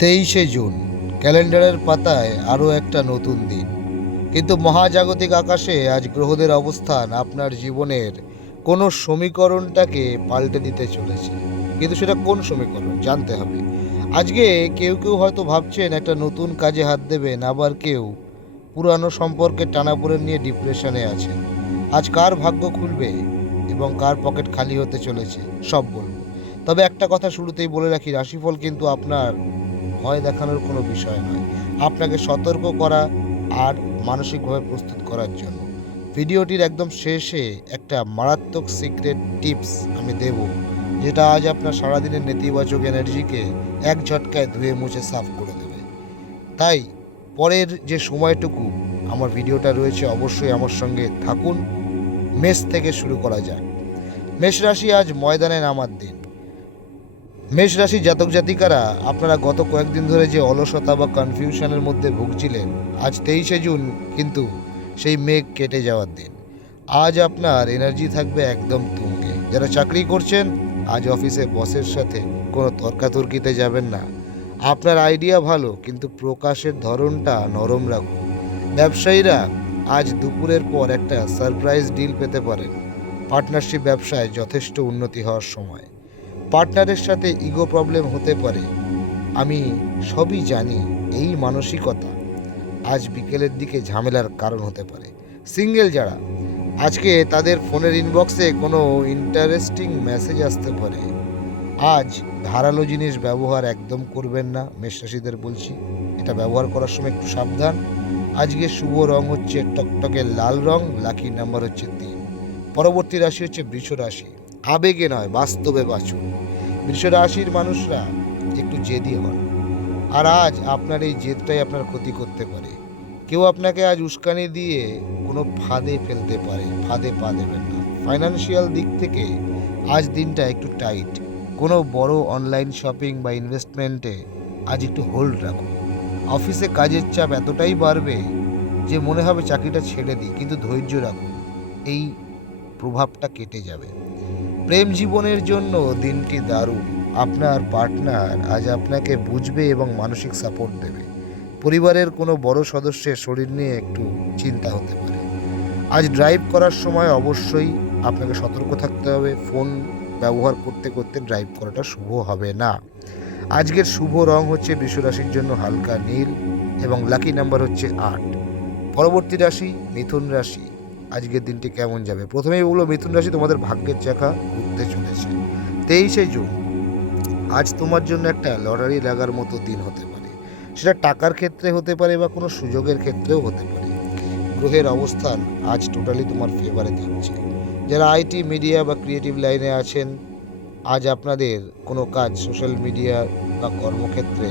23শে June, ক্যালেন্ডারের পাতায় আরও একটা নতুন দিন। কিন্তু মহাজাগতিক আকাশে আজ গ্রহদের অবস্থান আপনার জীবনের কোনো সমীকরণটাকে পাল্টে দিতে চলেছে। কিন্তু সেটা কোন সমীকরণ জানতে হবে। আজকে কেউ কেউ হয়তো ভাবছেন একটা নতুন কাজে হাত দেবেন, আবার কেউ পুরানো সম্পর্কে টানাপোড়েন নিয়ে ডিপ্রেশনে আছেন। আজ কার ভাগ্য খুলবে এবং কার পকেট খালি হতে চলেছে সব বলবো। তবে একটা কথা শুরুতেই বলে রাখি, রাশিফল কিন্তু আপনার ভয় দেখানোর কোনো বিষয় নয়, আপনাকে সতর্ক করা আর মানসিকভাবে প্রস্তুত করার জন্য। ভিডিওটির একদম শেষে একটা মারাত্মক সিক্রেট টিপস আমি দেব, যেটা আজ আপনার সারাদিনের নেতিবাচক এনার্জিকে এক ঝটকায় ধুয়ে মুছে সাফ করে দেবে। তাই পরের যে সময়টুকু আমার ভিডিওটা রয়েছে, অবশ্যই আমার সঙ্গে থাকুন। মেষ থেকে শুরু করা যাক। মেষ রাশি, আজ ময়দানে নামার দিন। মেষ রাশি জাতক জাতিকারা, আপনারা গত কয়েকদিন ধরে যে অলসতা বা কনফিউশনের মধ্যে ভুগছিলেন, আজ 23শে জুন কিন্তু সেই মেঘ কেটে যাওয়ার দিন। আজ আপনার এনার্জি থাকবে একদম তুঙ্গে। যারা চাকরি করছেন, আজ অফিসে বসের সাথে কোনো তর্কাতর্কিতে যাবেন না। আপনার আইডিয়া ভালো, কিন্তু প্রকাশের ধরনটা নরম রাখুন। ব্যবসায়ীরা, আজ দুপুরের পর একটা সারপ্রাইজ ডিল পেতে পারেন। পার্টনারশিপ ব্যবসায় যথেষ্ট উন্নতি হওয়ার সময়। পার্টনারের সাথে ইগো প্রবলেম হতে পারে, আমি সবই জানি, এই মানসিকতা আজ বিকেলের দিকে ঝামেলার কারণ হতে পারে। সিঙ্গেল যারা, আজকে তাদের ফোনের ইনবক্সে কোনো ইন্টারেস্টিং মেসেজ আসতে পারে। আজ ধারালো জিনিস ব্যবহার একদম করবেন না, মেষরাশিদের বলছি। এটা ব্যবহার করার সময় একটু সাবধান। আজকে শুভ রং হচ্ছে টকটকে লাল রং, লাকি নাম্বার হচ্ছে 3। পরবর্তী রাশি হচ্ছে বৃষ রাশি। আবেগে নয়, বাস্তবে বাঁচুন। বৃষ রাশির মানুষরা একটু জেদি হন, আর আজ আপনার এই জেদটাই আপনার ক্ষতি করতে পারে। কেউ আপনাকে আজ উস্কানি দিয়ে কোনো ফাঁদে ফেলতে পারে, ফাঁদে পা দেবেন না। ফাইন্যান্সিয়াল দিক থেকে আজ দিনটা একটু টাইট। কোনো বড় অনলাইন শপিং বা ইনভেস্টমেন্টে আজ একটু হোল্ড রাখুন। অফিসে কাজের চাপ এতটাই বাড়বে যে মনে হবে চাকরিটা ছেড়ে দিই, কিন্তু ধৈর্য রাখুন, এই প্রভাবটা কেটে যাবে। প্রেম জীবনের জন্য দিনটি দারুণ। আপনার পার্টনার আজ আপনাকে বুঝবে এবং মানসিক সাপোর্ট দেবে। পরিবারের কোনো বড় সদস্যের শরীর নিয়ে একটু চিন্তা হতে পারে। আজ ড্রাইভ করার সময় অবশ্যই আপনাকে সতর্ক থাকতে হবে। ফোন ব্যবহার করতে করতে ড্রাইভ করাটা শুভ হবে না। আজকের শুভ রং হচ্ছে বৃষ রাশির জন্য হালকা নীল এবং লাকি নাম্বার হচ্ছে 8। পরবর্তী রাশি মিথুন রাশি। আজকের দিনটি কেমন যাবে? প্রথমেই বলবো, মিথুন রাশি তোমাদের ভাগ্যের চাকা ঘুরতে চলেছে। 23শে জুন, আজ তোমার জন্য একটা লটারি লাগার মতো দিন হতে পারে। সেটা টাকার ক্ষেত্রে হতে পারে বা কোনো সুযোগের ক্ষেত্রেও হতে পারে। গ্রহের অবস্থান আজ টোটালি তোমার ফেভারে থাকছে। যারা আইটি, মিডিয়া বা ক্রিয়েটিভ লাইনে আছেন, আজ আপনাদের কোনো কাজ সোশ্যাল মিডিয়া বা কর্মক্ষেত্রে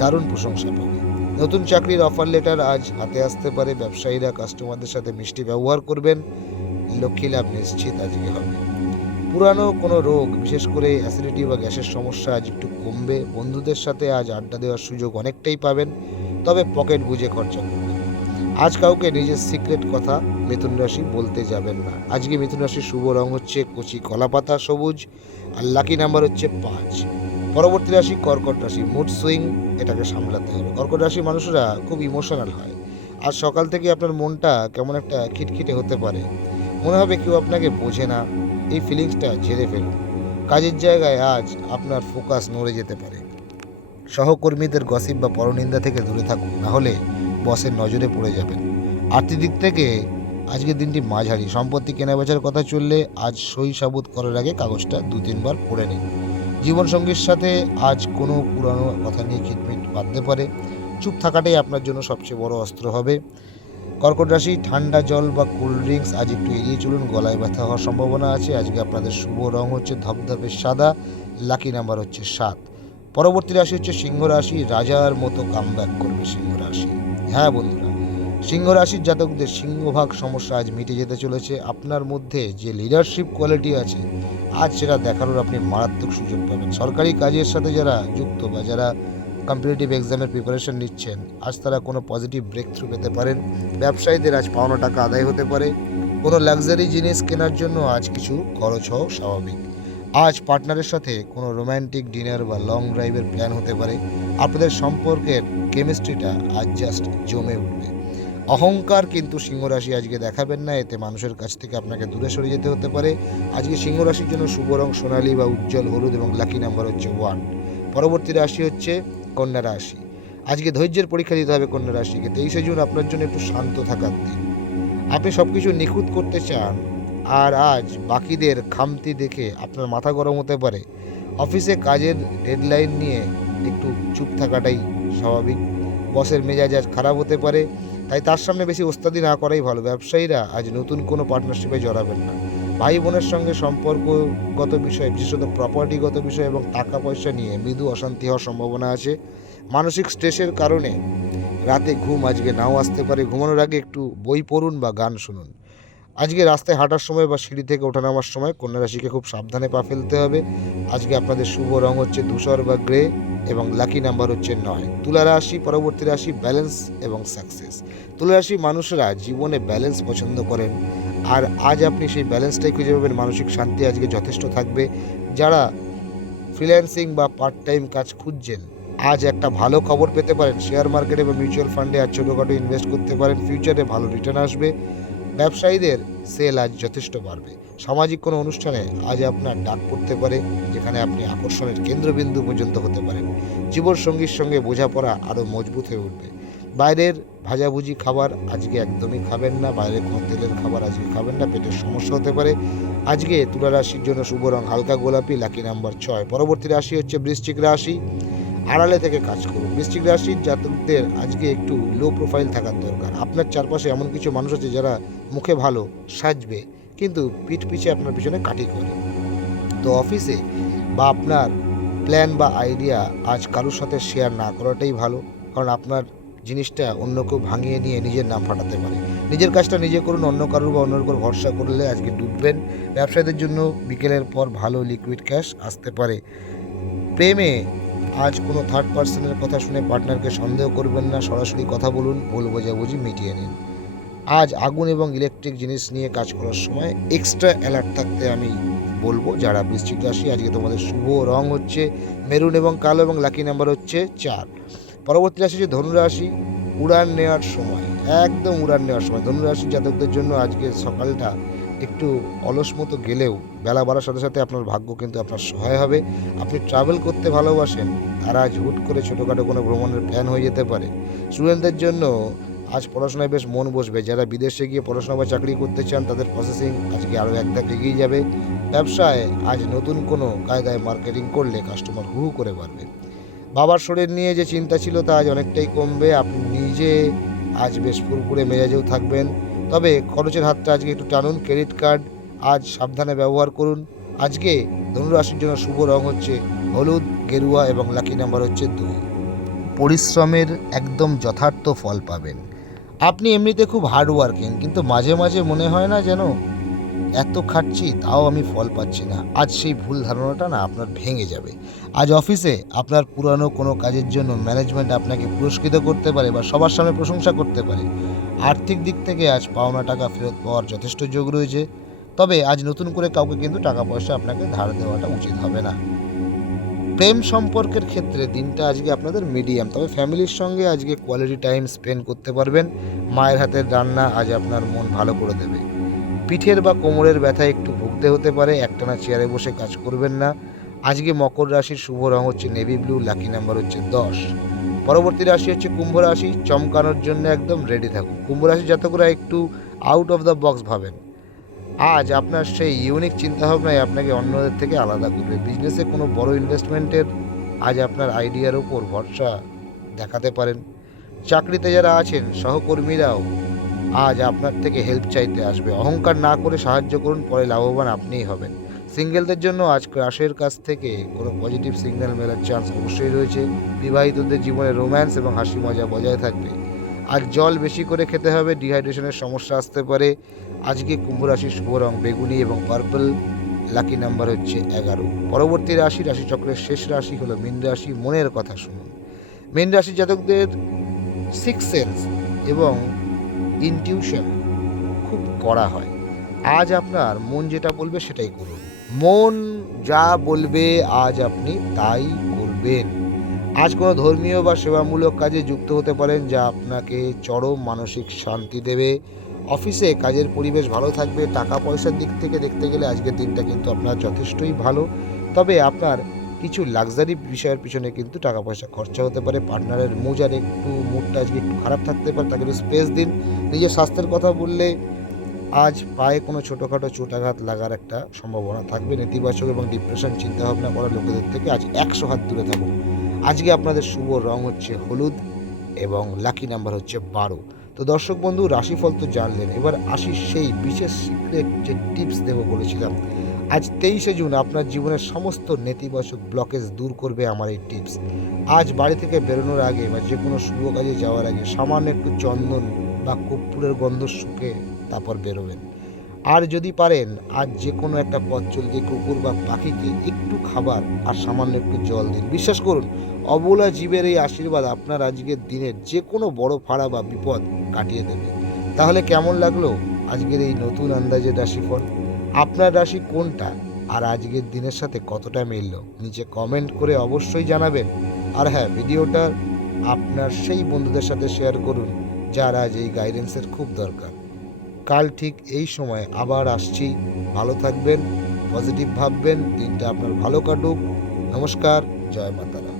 দারুণ প্রশংসা পাবে। নতুন চাকরির অফার লেটার আজ হাতে আসতে পারে। ব্যবসায়ীরা কাস্টমারদের সাথে মিষ্টি ব্যবহার করবেন। লক্ষ্মী লাভ নিশ্চিত আজকে হবে। পুরানো কোনো রোগ, বিশেষ করে অ্যাসিডিটি বা গ্যাসের সমস্যা আজ একটু কমবে। বন্ধুদের সাথে আজ আড্ডা দেওয়ার সুযোগ অনেকটাই পাবেন, তবে পকেট বুঝে খরচা করবেন। আজ কাউকে নিজের সিক্রেট কথা মিথুন রাশি বলতে যাবেন না। আজকে মিথুন রাশির শুভ রং হচ্ছে কচি কলাপাতা সবুজ, আর লাকি নাম্বার হচ্ছে 5। পরবর্তী রাশি কর্কট রাশি। মুড সুইং, এটাকে সামলাতে হবে। কর্কট রাশির মানুষরা খুব ইমোশনাল হয়। আজ সকাল থেকে আপনার মনটা কেমন একটা খিটখিটে হতে পারে, মনে হবে কেউ আপনাকে বোঝে না। এই ফিলিংসটা ঝেড়ে ফেলুন। কাজের জায়গায় আজ আপনার ফোকাস নড়ে যেতে পারে। সহকর্মীদের গসিপ বা পরনিন্দা থেকে দূরে থাকুন, না হলে বসের নজরে পড়ে যাবেন। আর্থিক দিক থেকে আজকের দিনটি মাঝারি। সম্পত্তি কেনাবেচার কথা চললে আজ সই সাবুত করার আগে কাগজটা 2-3 বার পড়ে নিন। জীবনসঙ্গীর সাথে আজ কোনো পুরানো কথা নিয়ে খিটমিট বাঁধতে পারে। চুপ থাকাটাই আপনার জন্য সবচেয়ে বড় অস্ত্র হবে। কর্কট রাশি, ঠান্ডা জল বা কোল্ড ড্রিঙ্কস আজ একটু এড়িয়ে চলুন, গলায় ব্যথা হওয়ার সম্ভাবনা আছে। আজকে আপনাদের শুভ রং হচ্ছে ধবধবে সাদা, লাকি নাম্বার হচ্ছে 7। পরবর্তী রাশি হচ্ছে সিংহ রাশি। রাজার মতো কামব্যাক করবে সিংহ রাশি। হ্যাঁ বন্ধুরা, সিংহ রাশির জাতকদের সিংহভাগ সমস্যা আজ মিটে যেতে চলেছে। আপনার মধ্যে যে লিডারশিপ কোয়ালিটি আছে, আজ সেটা দেখানোর আপনি মারাত্মক সুযোগ পাবেন। সরকারি কাজের সাথে যারা যুক্ত বা যারা কম্পিটিটিভ এক্সামের প্রিপারেশন নিচ্ছেন, আজ তারা কোনো পজিটিভ ব্রেক থ্রু পেতে পারেন। ব্যবসায়ীদের আজ পাওনা টাকা আদায় হতে পারে। কোনো লাক্সারি জিনিস কেনার জন্য আজ কিছু খরচ হওয়া স্বাভাবিক। আজ পার্টনারের সাথে কোনো রোম্যান্টিক ডিনার বা লং ড্রাইভের প্ল্যান হতে পারে। আপনাদের সম্পর্কের কেমিস্ট্রিটা আজ জাস্ট জমে উঠবে। অহংকার কিন্তু সিংহ রাশি আজকে দেখাবেন না, এতে মানুষের কাছ থেকে আপনাকে দূরে সরে যেতে হতে পারে। আজকে সিংহ রাশির জন্য শুভ রং সোনালী বা উজ্জ্বল হলুদ এবং লাকি নাম্বার হচ্ছে 1। পরবর্তী রাশি হচ্ছে কন্যা রাশি। আজকে ধৈর্যের পরীক্ষা দিতে হবে কন্যা রাশিকে। 23শে জুন আপনার জন্য একটু শান্ত থাকার দিন। আপনি সব কিছু নিখুঁত করতে চান, আর আজ বাকিদের খামতি দেখে আপনার মাথা গরম হতে পারে। অফিসে কাজের ডেডলাইন নিয়ে একটু চুপ থাকাটাই স্বাভাবিক। বসের মেজাজ আজ খারাপ হতে পারে, তাই তার সামনে বেশি ওস্তাদি না করাই ভালো। ব্যবসায়ীরা আজ নতুন কোনো পার্টনারশিপে জড়াবেন না। ভাই বোনের সঙ্গে সম্পর্কগত বিষয়, বিশেষত প্রপার্টিগত বিষয় এবং টাকা পয়সা নিয়ে মৃদু অশান্তি হওয়ার সম্ভাবনা আছে। মানসিক স্ট্রেসের কারণে রাতে ঘুম আজকে নাও আসতে পারে। ঘুমানোর আগে একটু বই পড়ুন বা গান শুনুন। আজকে রাস্তায় হাঁটার সময় বা সিঁড়ি থেকে ওঠানামার সময় কন্যা রাশিকে খুব সাবধানে পা ফেলতে হবে। আজকে আপনাদের শুভ রং হচ্ছে ধূসর বা গ্রে এবং লাকি নাম্বার হচ্ছে 9। তুলা রাশি, পরবর্তী রাশি ব্যালেন্স এবং সাকসেস। তুলা রাশি মানুষরা জীবনে ব্যালেন্স পছন্দ করেন, আর আজ আপনি সেই ব্যালেন্সটাই খুঁজে পাবেন। মানসিক শান্তি আজকে যথেষ্ট থাকবে। যারা ফ্রিল্যান্সিং বা পার্ট টাইম কাজ খুঁজছেন, আজ একটা ভালো খবর পেতে পারেন। শেয়ার মার্কেটে বা মিউচুয়াল ফান্ডে আজ ছোটোখাটো ইনভেস্ট করতে পারেন, ফিউচারে ভালো রিটার্ন আসবে। ব্যবসায়ীদের সেল আজ যথেষ্ট বাড়বে। সামাজিক কোনো অনুষ্ঠানে আজ আপনার ডাক পড়তে পারে, যেখানে আপনি আকর্ষণের কেন্দ্রবিন্দু পর্যন্ত হতে পারেন। জীবনসঙ্গীর সঙ্গে বোঝাপড়া আরও মজবুত হয়ে উঠবে। বাইরের ভাজাভুজি খাবার আজকে একদমই খাবেন না। বাইরের কোনো তেলের খাবার আজকে খাবেন না, পেটের সমস্যা হতে পারে। আজকে তুলা রাশির জন্য শুভ রং হালকা গোলাপি, লাকি নাম্বার 6। পরবর্তী রাশি হচ্ছে বৃশ্চিক রাশি। আড়ালে থেকে কাজ করুন। বৃশ্চিক রাশির জাতকদের আজকে একটু লো প্রোফাইল থাকার দরকার। আপনার চারপাশে এমন কিছু মানুষ আছে যারা মুখে ভালো সাজবে, কিন্তু পিঠ পিছে আপনার পিছনে কাটি করে। তো অফিসে বা আপনার প্ল্যান বা আইডিয়া আজ কারোর সাথে শেয়ার না করাটাই ভালো, কারণ আপনার জিনিসটা অন্য কেউ ভাঙিয়ে নিয়ে নিজের নাম ফাটাতে পারে। নিজের কাজটা নিজে করুন, অন্য কারোর বা অন্যের উপর ভরসা করলে আজকে ডুববেন। ব্যবসায়ীদের জন্য বিকেলের পর ভালো লিকুইড ক্যাশ আসতে পারে। প্রেমে আজ কোনো থার্ড পার্সনের কথা শুনে পার্টনারকে সন্দেহ করবেন না, সরাসরি কথা বলুন, ভুল বোঝাবুঝি মিটিয়ে নিন। আজ আগুন এবং ইলেকট্রিক জিনিস নিয়ে কাজ করার সময় এক্সট্রা অ্যালার্ট থাকতে আমি বলবো। যারা বৃশ্চিক রাশি, আজকে তোমাদের শুভ রং হচ্ছে মেরুন এবং কালো এবং লাকি নাম্বার হচ্ছে 4। পরবর্তী রাশি হচ্ছে ধনুরাশি। উড়ান নেওয়ার সময়, একদম উড়ান নেওয়ার সময় ধনুরাশি জাতকদের জন্য আজকে সকালটা একটু অলস মতো গেলেও বেলা বাড়ার সাথে সাথে আপনার ভাগ্য কিন্তু আপনার সহায় হবে। আপনি ট্রাভেল করতে ভালোবাসেন, আর আজ হুট করে ছোটোখাটো কোনো ভ্রমণের প্ল্যান হয়ে যেতে পারে। স্টুডেন্টদের জন্য আজ পড়াশোনায় বেশ মন বসবে। যারা বিদেশে গিয়ে পড়াশোনা বা চাকরি করতে চান, তাদের প্রসেসিং আজকে আরও এক ধাপ এগিয়ে যাবে। ব্যবসায় আজ নতুন কোনো কায়দায় মার্কেটিং করলে কাস্টমার হু হু করে বাড়বে। বাবার শরীর নিয়ে যে চিন্তা ছিল তা আজ অনেকটাই কমবে। আপনি নিজে আজ বেশ ফুরফুরে মেজাজেও থাকবেন। তবে খরচের হাতটা আজকে একটু টানুন। ক্রেডিট কার্ড আজ সাবধানে ব্যবহার করুন। আজকে ধনুরাশির জন্য শুভ রং হচ্ছে হলুদ, গেরুয়া এবং লাকি নাম্বার হচ্ছে 2। পরিশ্রমের একদম যথার্থ ফল পাবেন। আপনি এমনিতে খুব হার্ড ওয়ার্কিং, কিন্তু মাঝে মাঝে মনে হয় না যেন এত খাটছি তাও আমি ফল পাচ্ছি না। আজ সেই ভুল ধারণাটা না আপনার ভেঙে যাবে। আজ অফিসে আপনার পুরানো কোনো কাজের জন্য ম্যানেজমেন্ট আপনাকে পুরস্কৃত করতে পারে বা সবার সামনে প্রশংসা করতে পারে। আর্থিক দিক থেকে আজ পাওনা টাকা ফেরত পাওয়ার যথেষ্ট যোগ রয়েছে। তবে আজ নতুন করে কাউকে কিন্তু টাকা পয়সা আপনাকে ধার দেওয়াটা উচিত হবে না। প্রেম সম্পর্কের ক্ষেত্রে দিনটা আজকে আপনাদের মিডিয়াম, তবে ফ্যামিলির সঙ্গে আজকে কোয়ালিটি টাইম স্পেন্ড করতে পারবেন। মায়ের হাতের রান্না আজ আপনার মন ভালো করে দেবে। পিঠের বা কোমরের ব্যথা একটু ভুগতে হতে পারে। একটানা চেয়ারে বসে কাজ করবেন না। আজকে মকর রাশির শুভ রং হচ্ছে নেভি ব্লু, লাকি নাম্বার হচ্ছে 10। পরবর্তী রাশি হচ্ছে কুম্ভ রাশি। চমকানোর জন্য একদম রেডি থাকুন। কুম্ভ রাশি জাতকরা একটু আউট অফ দ্য বক্স ভাবেন। আজ আপনার সেই ইউনিক চিন্তাভাবনায় আপনাকে অন্যদের থেকে আলাদা করবে। বিজনেসে কোনো বড় ইনভেস্টমেন্টের আজ আপনার আইডিয়ার ওপর ভরসা দেখাতে পারেন। চাকরিতে যারা আছেন সহকর্মীরাও আজ আপনার থেকে হেল্প চাইতে আসবে। অহংকার না করে সাহায্য করুন, পরে লাভবান আপনিই হবেন। সিঙ্গেলদের জন্য আজ ক্রাশের কাছ থেকে কোনো পজিটিভ সিগন্যাল মেলার চান্স অবশ্যই রয়েছে। বিবাহিতদের জীবনে রোম্যান্স এবং হাসি মজা বজায় থাকবে। আজ জল বেশি করে খেতে হবে, ডিহাইড্রেশনের সমস্যা আসতে পারে। আজকে কুম্ভ রাশির শুভ রং বেগুনি এবং পার্পল, লাকি নাম্বার হচ্ছে 11। পরবর্তী রাশি, রাশিচক্রের শেষ রাশি হলো মীন রাশি। মনের কথা শুনুন। মীন রাশি জাতকদের সিক্স সেন্স এবং ইনটিউশন খুব কড়া হয়। আজ আপনার মন যেটা বলবে সেটাই করুন। মন যা বলবে আজ আপনি তাই করবেন। আজ কোনো ধর্মীয় বা সেবামূলক কাজে যুক্ত হতে পারেন, যা আপনাকে চরম মানসিক শান্তি দেবে। অফিসে কাজের পরিবেশ ভালো থাকবে। টাকা পয়সার দিক থেকে দেখতে গেলে আজকের দিনটা কিন্তু আপনার যথেষ্টই ভালো। তবে আপনার কিছু লাক্সারি বিষয়ের পিছনে কিন্তু টাকা পয়সা খরচা হতে পারে। পার্টনারের মুডটা আজকে একটু খারাপ থাকতে পারে, তাকে একটু স্পেস দিন। নিজের স্বাস্থ্যের কথা বললে আজ পায়ে কোনো ছোটোখাটো চোটাঘাত লাগার একটা সম্ভাবনা থাকবে। নেতিবাচক এবং ডিপ্রেশন চিন্তাভাবনা করা লোকেদের থেকে আজ 100 হাত দূরে থাকুন। আজকে আপনাদের শুভ রং হচ্ছে হলুদ এবং লাকি নাম্বার হচ্ছে 12। তো দর্শক বন্ধু, রাশিফল তো জানলেন, এবার আসি সেই বিশেষ সিক্রেট যে টিপস দেবো বলেছিলাম। আজ 23শে জুন আপনার জীবনের সমস্ত নেতিবাচক ব্লকেজ দূর করবে আমার এই টিপস। আজ বাড়ি থেকে বেরোনোর আগে বা যে কোনো শুভ কাজে যাওয়ার আগে সামান্য একটু চন্দন বা কর্পূরের গন্ধ শুকে তারপর বেরোবেন। আর যদি পারেন আজ যে কোনো একটা পথ চলতি কুকুর বা পাখিকে একটু খাবার আর সামান্য একটু জল দিন। বিশ্বাস করুন, অবলা জীবের এই আশীর্বাদ আপনার আজকের দিনের যে কোনো বড় ফাড়া বা বিপদ কাটিয়ে দেবে। তাহলে কেমন লাগলো আজকের এই নতুন আন্দাজের রাশিফল? আপনার রাশি কোনটা আর আজকের দিনের সাথে কতটা মিলল নিচে কমেন্ট করে অবশ্যই জানাবেন। আর হ্যাঁ, ভিডিওটা আপনার সেই বন্ধুদের সাথে শেয়ার করুন যার আজ এই গাইডেন্সের খুব দরকার। কাল ঠিক এই সময় আবার আসছি। ভালো থাকবেন, পজিটিভ ভাববেন, দিনটা আপনার ভালো কাটুক। নমস্কার, জয় মাতারা।